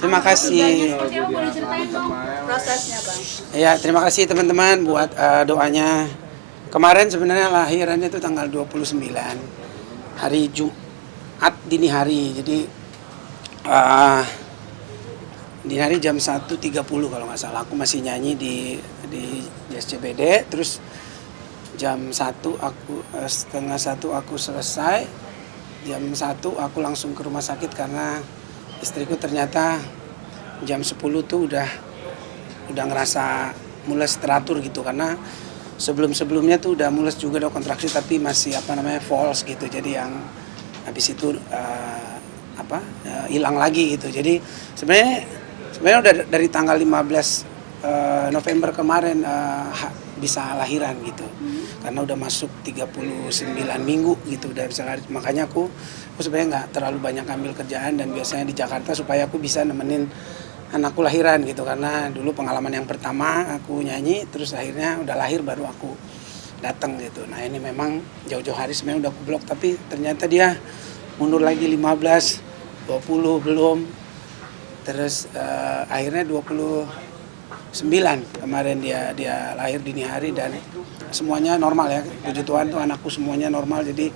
Terima kasih. Seperti apa, boleh ceritain dong prosesnya, Bang? Ya, terima kasih teman-teman buat doanya. Kemarin sebenarnya lahirannya itu tanggal 29 hari Jumat dini hari. Jadi uh, dini hari jam 1.30 kalau nggak salah. Aku masih nyanyi di JSCBD. Terus jam 1 aku setengah 1 aku selesai. Jam 1 aku langsung ke rumah sakit karena istriku ternyata jam 10 tuh udah ngerasa mules teratur gitu, karena sebelumnya tuh udah mules juga, udah kontraksi tapi masih false gitu, jadi yang habis itu hilang lagi gitu. Jadi sebenarnya udah dari tanggal 15 November kemarin bisa lahiran gitu, karena udah masuk 39 minggu gitu udah bisa lahir. Makanya aku sebenarnya nggak terlalu banyak ambil kerjaan dan biasanya di Jakarta supaya aku bisa nemenin anakku lahiran gitu, karena dulu pengalaman yang pertama aku nyanyi terus akhirnya udah lahir baru aku datang gitu. Nah ini memang jauh-jauh hari sebenarnya udah aku blok, tapi ternyata dia mundur lagi 15, 20 belum, terus akhirnya 29 kemarin dia lahir dini hari dan semuanya normal ya, puji Tuhan tuh anakku semuanya normal. Jadi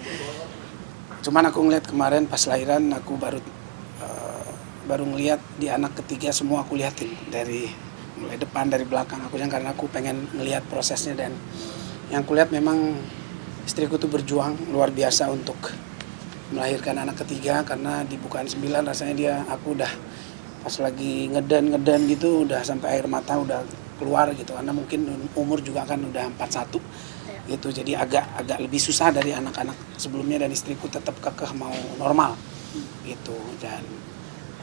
cuman aku ngeliat kemarin pas lahiran aku baru ngeliat di anak ketiga semua aku liatin dari mulai depan dari belakang aku, karena aku pengen ngeliat prosesnya. Dan yang kulihat memang istriku tuh berjuang luar biasa untuk melahirkan anak ketiga, karena di bukaan 9 rasanya aku udah pas lagi ngeden gitu udah sampai air mata udah keluar gitu, karena mungkin umur juga kan udah 41 gitu. Jadi agak lebih susah dari anak-anak sebelumnya, dan istriku tetap kekeh mau normal gitu. Dan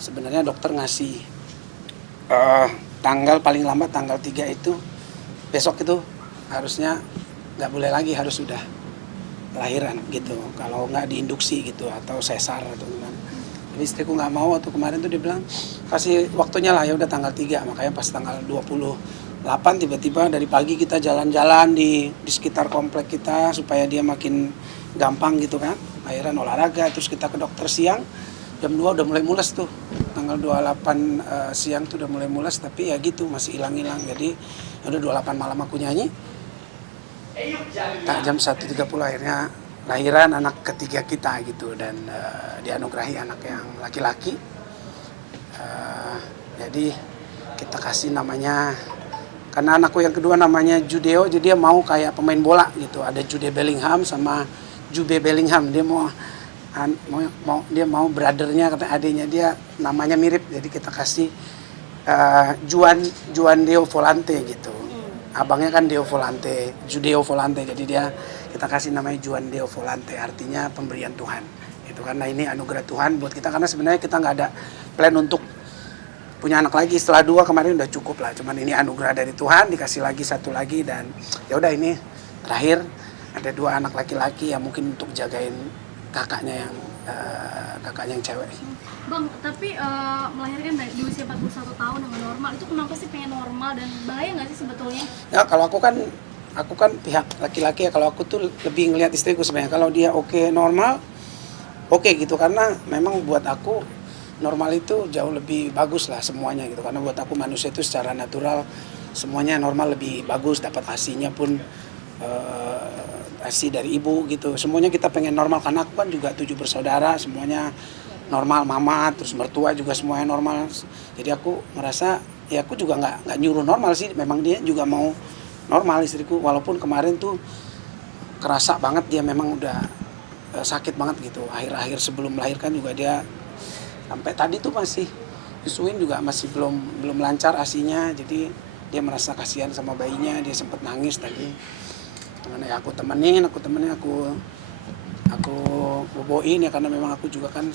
sebenarnya dokter ngasih tanggal paling lambat tanggal 3 itu, besok itu harusnya nggak boleh lagi, harus sudah lahiran gitu, kalau nggak diinduksi gitu atau sesar atau gimana. Jadi istriku nggak mau, waktu kemarin tuh dia bilang kasih waktunya lah, ya udah tanggal 3. Makanya pas tanggal 28 tiba-tiba dari pagi kita jalan-jalan di sekitar komplek kita supaya dia makin gampang gitu kan, lahiran olahraga. Terus kita ke dokter siang jam 2 udah mulai mules tuh, tanggal 28 siang tuh udah mulai mules, tapi ya gitu masih hilang-hilang. Jadi udah 28 malam aku nyanyi, jam 1.30 akhirnya lahiran anak ketiga kita gitu. Dan dianugerahi anak yang laki-laki. Jadi kita kasih namanya, karena anakku yang kedua namanya Judeo, jadi dia mau kayak pemain bola gitu, ada Jude Bellingham sama Jube Bellingham. Dia mau brothernya, kata adiknya dia namanya mirip, jadi kita kasih Juan Deo Volante gitu. Abangnya kan Deo Volante, Judeo Volante, jadi kita kasih namanya Juan Deo Volante, artinya pemberian Tuhan. Itu karena ini anugerah Tuhan buat kita, karena sebenarnya kita nggak ada plan untuk punya anak lagi setelah 2 kemarin udah cukup lah. Cuman ini anugerah dari Tuhan, dikasih lagi 1 lagi, dan ya udah ini terakhir ada 2 anak laki-laki yang mungkin untuk jagain kakaknya yang cewek. Bang, tapi melahirkan di usia 41 tahun dengan normal, itu kenapa sih pengen normal, dan bahaya nggak sih sebetulnya? Ya kalau aku kan pihak laki-laki ya, kalau aku tuh lebih ngelihat istriku sebenarnya. Kalau dia oke normal, oke gitu, karena memang buat aku normal itu jauh lebih bagus lah semuanya gitu, karena buat aku manusia itu secara natural semuanya normal lebih bagus, dapat ASI-nya pun ASI dari ibu gitu, semuanya kita pengen normal, karena aku kan juga 7 bersaudara semuanya normal, mama terus mertua juga semuanya normal. Jadi aku merasa ya aku juga nggak nyuruh normal sih, memang dia juga mau normal istriku, walaupun kemarin tuh kerasa banget dia memang udah sakit banget gitu, akhir-akhir sebelum melahirkan juga dia sampai tadi tuh masih disuin juga masih belum lancar ASI-nya. Jadi dia merasa kasihan sama bayinya, dia sempat nangis tadi. Aku temenin, aku boboin ya, karena memang aku juga kan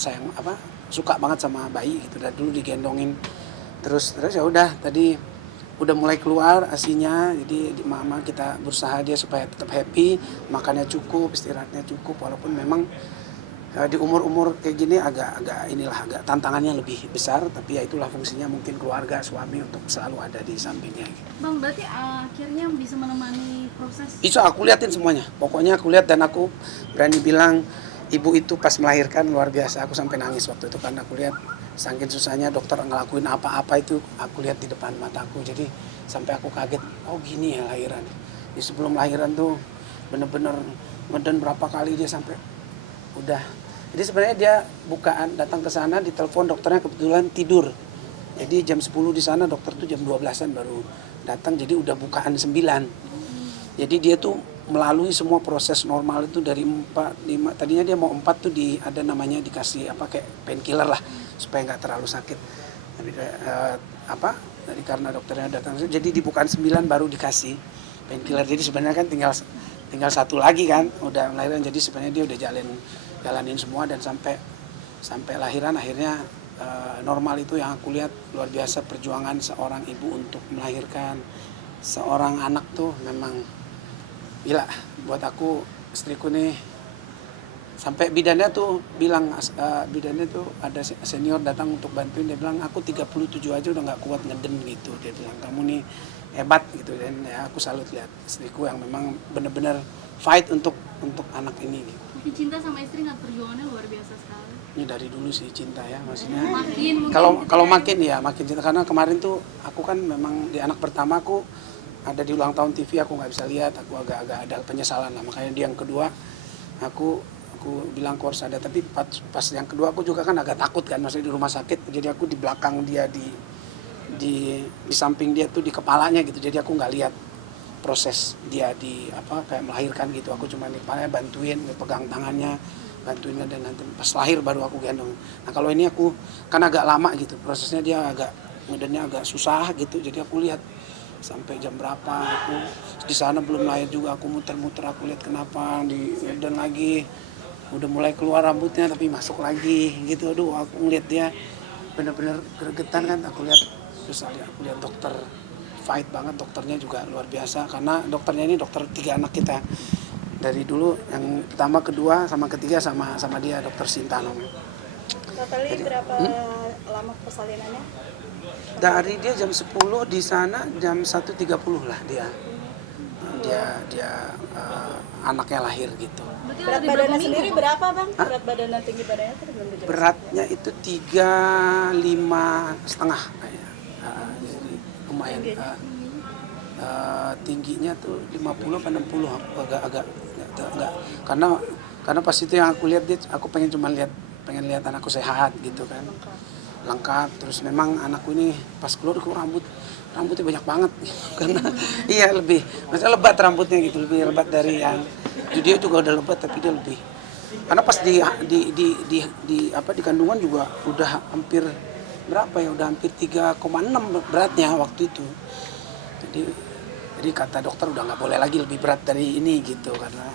suka banget sama bayi gitu, dari dulu digendongin terus ya udah tadi udah mulai keluar ASI-nya. Jadi mama kita berusaha dia supaya tetap happy, makannya cukup, istirahatnya cukup, walaupun memang di umur kayak gini agak tantangannya lebih besar, tapi ya itulah fungsinya mungkin keluarga, suami untuk selalu ada di sampingnya gitu. Bang, berarti akhirnya bisa menemani proses? Bisa aku liatin semuanya, pokoknya aku lihat, dan aku berani bilang ibu itu pas melahirkan luar biasa. Aku sampai nangis waktu itu karena aku lihat saking susahnya dokter ngelakuin apa-apa itu aku lihat di depan mataku, jadi sampai aku kaget, oh gini ya lahiran. Jadi sebelum lahiran tuh bener-bener ngeden berapa kali dia sampai udah. Jadi sebenarnya dia bukaan datang ke sana, ditelepon dokternya kebetulan tidur. Jadi jam 10 di sana, dokter tuh jam 12-an baru datang, jadi udah bukaan 9. Jadi dia tuh melalui semua proses normal itu dari 4, 5, tadinya dia mau 4 tuh ada namanya dikasih kayak painkiller lah supaya nggak terlalu sakit. Tapi dari karena dokternya datang, jadi di bukaan 9 baru dikasih painkiller. Jadi sebenarnya kan tinggal satu lagi kan, udah lahiran. Jadi sebenarnya dia udah jalanin semua dan sampai lahiran akhirnya normal. Itu yang aku lihat luar biasa perjuangan seorang ibu untuk melahirkan seorang anak tuh memang gila buat aku. Istriku nih sampai bidannya tuh bilang, bidannya tuh ada senior datang untuk bantuin, dia bilang aku 37 aja udah nggak kuat ngeden gitu, dia bilang kamu nih hebat gitu. Dan ya aku salut lihat istriku yang memang benar-benar fight untuk anak ini gitu. Makin cinta sama istri nggak, perjuangannya luar biasa sekali. Ini dari dulu sih cinta ya, maksudnya Makin kalau makin cinta, karena kemarin tuh aku kan memang di anak pertama aku ada di ulang tahun TV, aku nggak bisa lihat, aku agak ada penyesalan lah. Makanya di yang kedua aku bilang aku harus ada, tapi pas yang kedua aku juga kan agak takut kan, maksudnya di rumah sakit, jadi aku di belakang dia, di samping dia tuh di kepalanya gitu, jadi aku nggak lihat proses dia kayak melahirkan gitu. Aku cuma di kepalanya bantuin, pegang tangannya, bantuin, dan nanti pas lahir baru aku gendong. Nah kalau ini aku kan agak lama gitu prosesnya, dia ngedennya agak susah gitu, jadi aku lihat sampai jam berapa. Aku di sana belum lahir juga, aku muter-muter, aku lihat kenapa dan lagi udah mulai keluar rambutnya tapi masuk lagi gitu. Aduh, aku ngeliat dia bener-bener gregetan kan. Aku lihat dokter fight banget, dokternya juga luar biasa, karena dokternya ini dokter 3 anak kita dari dulu, yang pertama, kedua, sama ketiga sama dia, dokter Sintano. Totalnya berapa lama persalinannya? Dari dia jam 10 di sana, jam 1.30 lah dia anaknya lahir gitu. Berat badannya sendiri berapa bang? Berat badan dan tinggi badannya itu belum dijelaskan. Beratnya itu 35,5 kayaknya. Jadi lumayan. Tingginya tuh 50 atau 60, aku agak enggak, karena pas itu yang aku lihat dia, aku pengen lihat anakku sehat gitu kan, lengkap. Terus memang anakku ini pas keluar kok rambutnya banyak banget karena iya lebih, maksudnya lebat rambutnya gitu, lebih lebat dari yang dia juga udah lebat, tapi dia lebih, karena pas di kandungan juga udah hampir berapa ya, udah hampir 3,6 beratnya waktu itu. Jadi kata dokter udah nggak boleh lagi lebih berat dari ini gitu, karena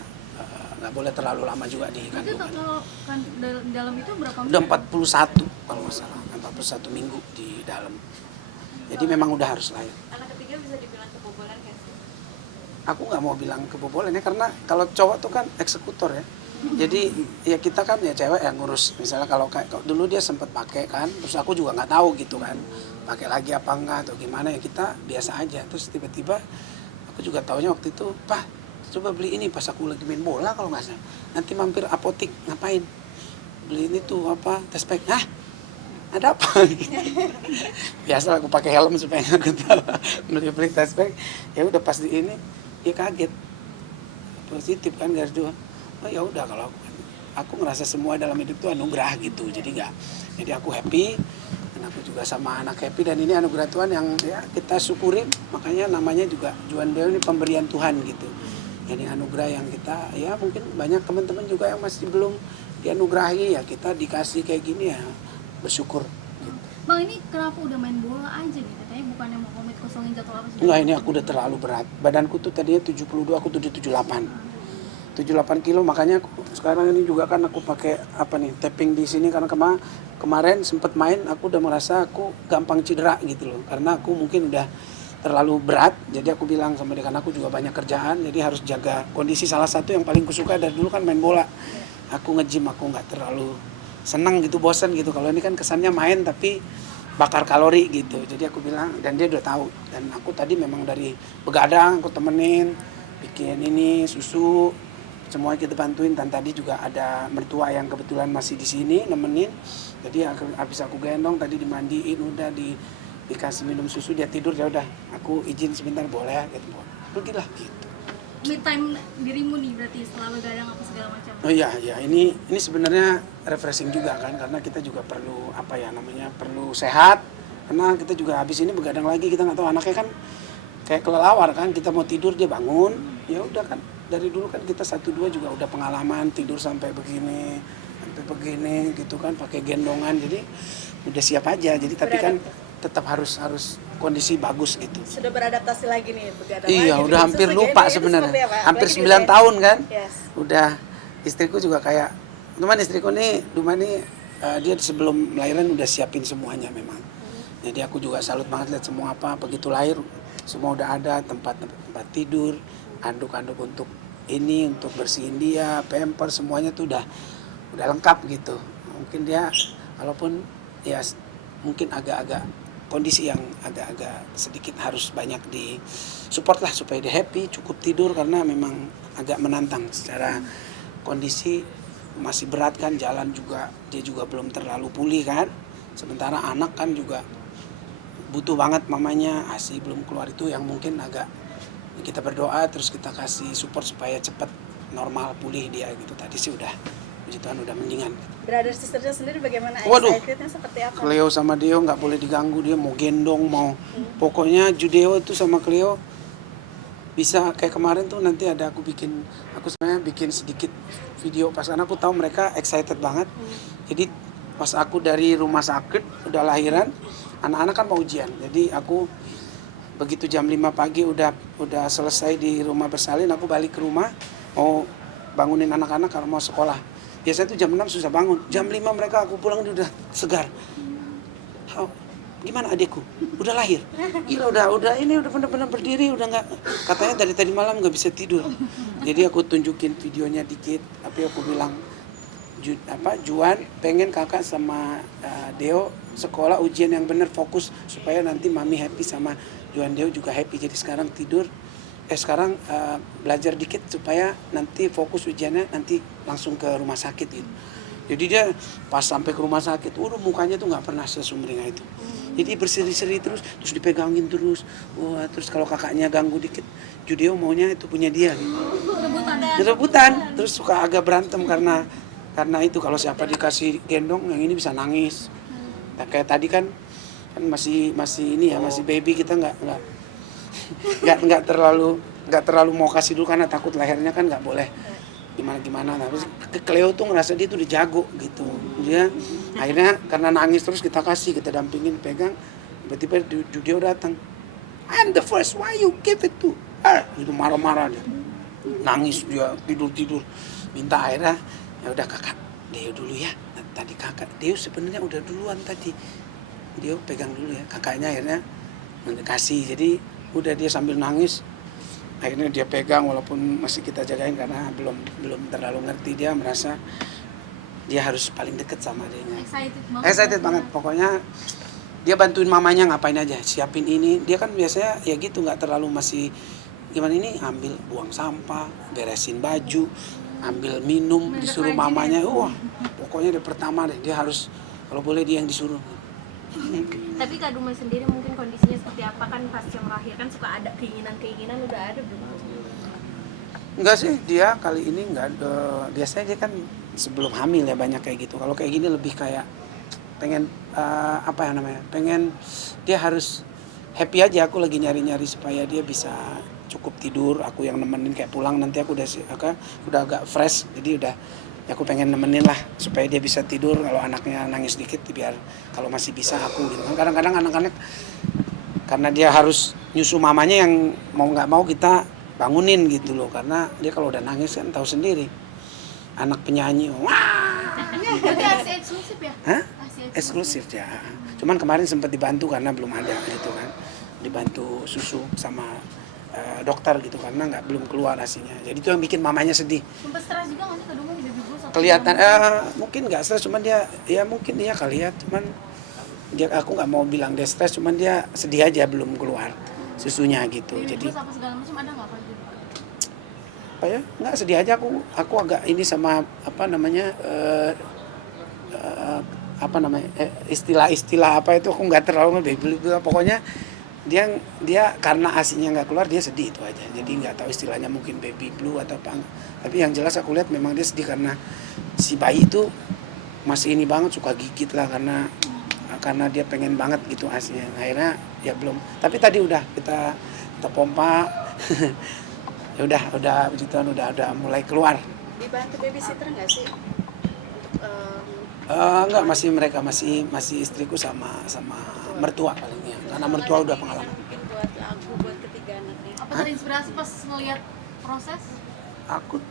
nggak boleh terlalu lama juga di Berarti kandungan. kalau dalam itu berapa minggu? Udah 41 kalau nggak salah, 41 minggu di dalam. Jadi memang udah harus lahir. Anak ketiga bisa dibilang kebobolan nggak sih? Aku nggak mau bilang kebobolan ya, karena kalau cowok tuh kan eksekutor ya. Jadi ya kita kan ya cewek yang ngurus. Misalnya kalau dulu dia sempat pakai kan, terus aku juga nggak tahu gitu kan, pakai lagi apa enggak atau gimana, ya kita biasa aja. Terus tiba-tiba aku juga taunya waktu itu, Pak coba beli ini pas aku lagi main bola kalau nggak salah. Nanti mampir apotik, ngapain? Beli ini tuh test pack. Hah? Ada apa? Biasa aku pakai helm supaya nggak ketawa. Beli test pack. Ya udah pas di ini, dia kaget. Positif kan garis 2. Oh ya udah, kalau aku ngerasa semua dalam hidup itu anugerah gitu. Jadi aku happy, dan aku juga sama anak happy, dan ini anugerah Tuhan yang ya kita syukurin. Makanya namanya juga Juan Beo ini pemberian Tuhan gitu. Jadi anugerah yang kita, ya mungkin banyak teman-teman juga yang masih belum dianugerahi, ya kita dikasih kayak gini ya bersyukur. Bang, ini kenapa udah main bola aja nih? Katanya bukannya mau komit kosongin jadwal apa sih? Enggak, ini aku udah terlalu berat. Badanku tuh tadinya 72, aku tuh di 78 kilo, makanya sekarang ini juga kan aku pakai tapping di sini, karena kemarin sempat main, aku udah merasa aku gampang cedera gitu loh, karena aku mungkin udah terlalu berat. Jadi aku bilang sama dia, karena aku juga banyak kerjaan, jadi harus jaga kondisi. Salah satu yang paling kusuka dari dulu kan main bola. Aku nge-gym, aku nggak terlalu seneng gitu, bosan gitu. Kalau ini kan kesannya main tapi bakar kalori gitu. Jadi aku bilang, dan dia udah tahu. Dan aku tadi memang dari begadang, aku temenin, bikin ini susu, semua kita bantuin. Dan tadi juga ada mertua yang kebetulan masih di sini nemenin. Jadi habis aku gendong tadi dimandiin, udah dikasih minum susu, dia tidur, ya udah aku izin sebentar boleh ya gitu, pergilah gitu. Me time dirimu nih berarti setelah begadang apa segala macam. Oh iya, ini sebenarnya refreshing juga kan, karena kita juga perlu apa ya namanya, perlu sehat, karena kita juga habis ini begadang lagi, kita nggak tahu anaknya kan kayak kelelawar kan, kita mau tidur dia bangun, ya udah kan dari dulu kan kita 1-2 juga udah pengalaman tidur sampai begini gitu kan, pakai gendongan, jadi udah siap aja, jadi tapi kan tetap harus kondisi bagus gitu. Sudah beradaptasi lagi nih begadang Iya, lagi, udah bikin hampir susu, lupa itu sebenarnya. seperti apa? Hampir Apalagi 9 tahun kan. Yes. Udah, istriku juga kayak, cuman istriku nih, Duma nih, dia sebelum lahiran udah siapin semuanya memang. Jadi aku juga salut banget lihat semua apa, begitu lahir semua udah ada, tempat tidur, anduk-anduk untuk ini, untuk bersihin dia, pamper, semuanya tuh udah lengkap gitu. Mungkin dia, walaupun ya mungkin agak-agak kondisi yang agak-agak sedikit harus banyak di support lah supaya dia happy, cukup tidur, karena memang agak menantang secara kondisi masih berat kan, jalan juga dia juga belum terlalu pulih kan, sementara anak kan juga butuh banget mamanya, ASI belum keluar, itu yang mungkin agak kita berdoa terus kita kasih support supaya cepat normal pulih dia gitu. Tadi sih udah, puji Tuhan udah mendingan. Brother sisternya sendiri bagaimana? Waduh, Excitednya seperti apa? Cleo sama Deo nggak boleh diganggu, dia mau gendong mau pokoknya Judeo itu sama Cleo bisa kayak kemarin tuh, nanti ada aku sebenarnya bikin sedikit video pas, karena aku tahu mereka excited banget. Jadi pas aku dari rumah sakit udah lahiran, anak-anak kan mau ujian, jadi aku begitu jam 5 pagi udah selesai di rumah bersalin, aku balik ke rumah mau bangunin anak-anak karena mau sekolah. Biasanya tuh jam 6 susah bangun, jam 5 mereka aku pulang dia udah segar. Gimana adikku? Udah lahir? Gila, udah ini udah benar-benar berdiri, udah nggak, katanya dari tadi malam nggak bisa tidur. Jadi aku tunjukin videonya dikit, tapi aku bilang Juan pengen kakak sama Deo sekolah ujian yang benar, fokus supaya nanti mami happy sama Juan Deo juga happy. Jadi sekarang sekarang belajar dikit supaya nanti fokus ujiannya, nanti langsung ke rumah sakit gitu. Jadi dia pas sampai ke rumah sakit, mukanya tuh nggak pernah sesumringah itu. Jadi berseri-seri terus dipegangin terus. Wah, terus kalau kakaknya ganggu dikit, Judeo maunya itu punya dia gitu. Rebutan. Terus suka agak berantem karena itu, kalau siapa dikasih gendong yang ini bisa nangis. Nah, kayak tadi kan masih ini ya, masih baby, kita nggak terlalu mau kasih dulu karena takut lahirnya kan nggak boleh gimana. Tapi Cleo tuh ngerasa dia tuh udah jago gitu. Dia akhirnya karena nangis terus kita dampingin, pegang, tiba-tiba Judeo datang. I'm the first, why you give it to her? Itu marah-marah dia. Nangis dia, tidur. Minta akhirnya, ya udah kakak Deo dulu ya. Tadi kakak Deo sebenarnya udah duluan tadi. Deo pegang dulu ya. Kakaknya akhirnya mendekasi. Jadi udah dia sambil nangis. Akhirnya dia pegang walaupun masih kita jagain karena belum terlalu ngerti, dia merasa dia harus paling deket sama adiknya. Excited banget. Pokoknya dia bantuin mamanya ngapain aja, siapin ini. Dia kan biasanya ya gitu, nggak terlalu masih gimana, ini ambil buang sampah, beresin baju, ambil minum, disuruh mamanya. Wah, pokoknya dari pertama deh dia harus, kalau boleh dia yang disuruh. Tapi Kak Duma sendiri mungkin kondisinya seperti apa, kan pasca melahirkan suka ada keinginan udah ada belum? Enggak sih, dia kali ini enggak ada. Biasanya dia kan sebelum hamil ya banyak kayak gitu. Kalau kayak gini lebih kayak pengen pengen dia harus happy aja. Aku lagi nyari-nyari supaya dia bisa cukup tidur, aku yang nemenin, kayak pulang nanti aku udah agak fresh, jadi udah ya aku pengen nemenin lah supaya dia bisa tidur. Kalau anaknya nangis dikit biar kalau masih bisa aku gitu kan. Kadang-kadang anak-anak karena dia harus nyusu mamanya yang mau nggak mau kita bangunin gitu loh, karena dia kalau udah nangis kan tahu sendiri anak penyanyi. Wah. Berarti ASI eksklusif ya? Hah? ASI Eksklusif ya. Cuman kemarin sempat dibantu karena belum ada gitu kan. Dibantu susu sama dokter gitu karena belum keluar hasilnya. Jadi itu yang bikin mamanya sedih. Sempat stres juga nggak sih Kak Duma di baby blues? Kelihatan mungkin nggak stres, cuman dia ya mungkin dia kali ya, cuman aku nggak mau bilang dia stres, cuman dia sedih aja belum keluar susunya gitu. Baby Jadi blues apa segala macam ada nggak Kak Duma? apa ya, nggak sedih aja, aku agak ini sama apa namanya istilah-istilah apa itu aku nggak terlalu baby blue, pokoknya dia karena asinya nggak keluar dia sedih itu aja. Jadi nggak tahu istilahnya mungkin baby blue atau apa. Tapi yang jelas aku lihat memang dia sedih karena si bayi itu masih ini banget, suka gigit lah karena dia pengen banget gitu asinya. Akhirnya ya belum. Tapi tadi udah kita pompa. Ya udah puji Tuhan udah mulai keluar. Dibantu babysitter nggak sih? Enggak, masih istriku sama mertua palingnya. Karena mertua udah pengalaman. Mungkin buat lagu buat ketiga anaknya. Apa terinspirasi pas ngeliat proses? Aku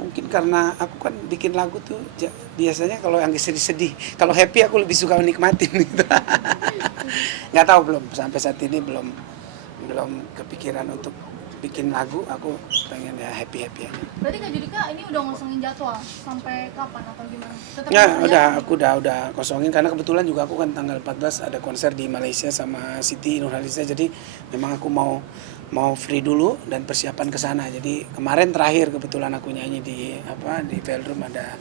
mungkin karena aku kan bikin lagu tuh biasanya kalau yang sedih, kalau happy aku lebih suka menikmatin gitu. Nggak tahu, belum sampai saat ini belum kepikiran untuk bikin lagu. Aku pengen ya happy aja. Berarti Kak Judika ini udah ngosongin jadwal sampai kapan atau gimana? Tetap Ya ngosongin? aku udah kosongin karena kebetulan juga aku kan tanggal 14 ada konser di Malaysia sama Siti Nurhaliza, jadi memang aku mau free dulu dan persiapan ke sana. Jadi kemarin terakhir kebetulan aku nyanyi di Velodrome ada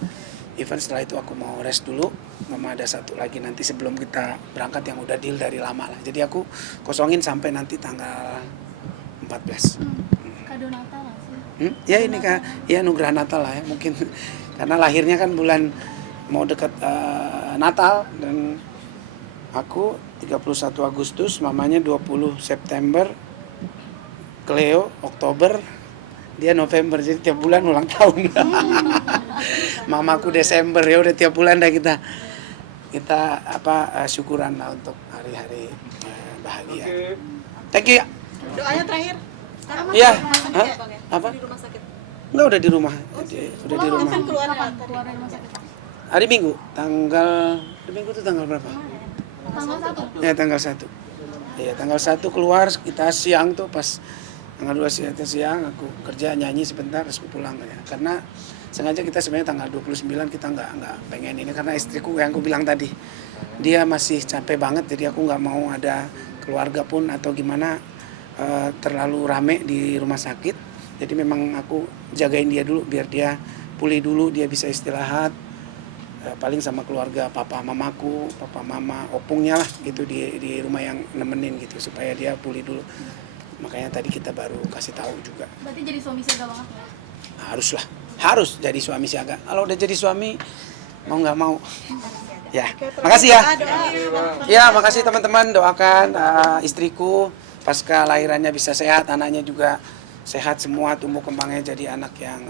event, setelah itu aku mau rest dulu. Mama ada satu lagi nanti sebelum kita berangkat yang udah deal dari lama lah. Jadi aku kosongin sampai nanti tanggal 14. Kado Natal nggak sih? Ya ini ya Nugraha Natal lah ya mungkin karena lahirnya kan bulan mau dekat Natal dan aku 31 Agustus, mamanya 20 September, Cleo Oktober, dia November, jadi tiap bulan ulang tahun. Mamaku Desember, ya udah tiap bulan dah kita syukuran lah untuk hari-hari bahagia. Thank you ya. Doanya terakhir. Sekarang Iya. masih di rumah sakit ya, Bang, ya? Apa? Di rumah sakit. Enggak, udah di rumah. Udah di rumah. Kapan keluar Kapan tadi? keluar dari rumah sakit? Hari Minggu, hari Minggu itu tanggal berapa? Tanggal 1. Ya tanggal 1. Iya, tanggal 1 keluar, kita siang tuh pas tanggal 2 siang aku kerja nyanyi sebentar terus pulang ya. Karena sengaja kita sebenarnya tanggal 29 kita nggak pengen ini karena istriku yang aku bilang tadi. Dia masih capek banget, jadi aku nggak mau ada keluarga pun atau gimana terlalu rame di rumah sakit. Jadi memang aku jagain dia dulu biar dia pulih dulu, dia bisa istirahat. Paling sama keluarga papa mamaku, papa mama, opungnya lah gitu di rumah yang nemenin gitu supaya dia pulih dulu. Makanya tadi kita baru kasih tahu juga. Berarti jadi suami siaga banget ya? Harus jadi suami siaga. Kalau udah jadi suami mau nggak mau. Ya, makasih ya. Ya, makasih teman-teman, doakan istriku pasca lahirannya bisa sehat, anaknya juga sehat semua, tumbuh kembangnya jadi anak yang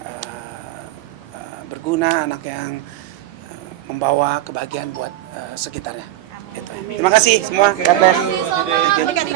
berguna, anak yang membawa kebahagiaan buat sekitarnya. Gitu. Terima kasih semua. God bless. Terima kasih so much.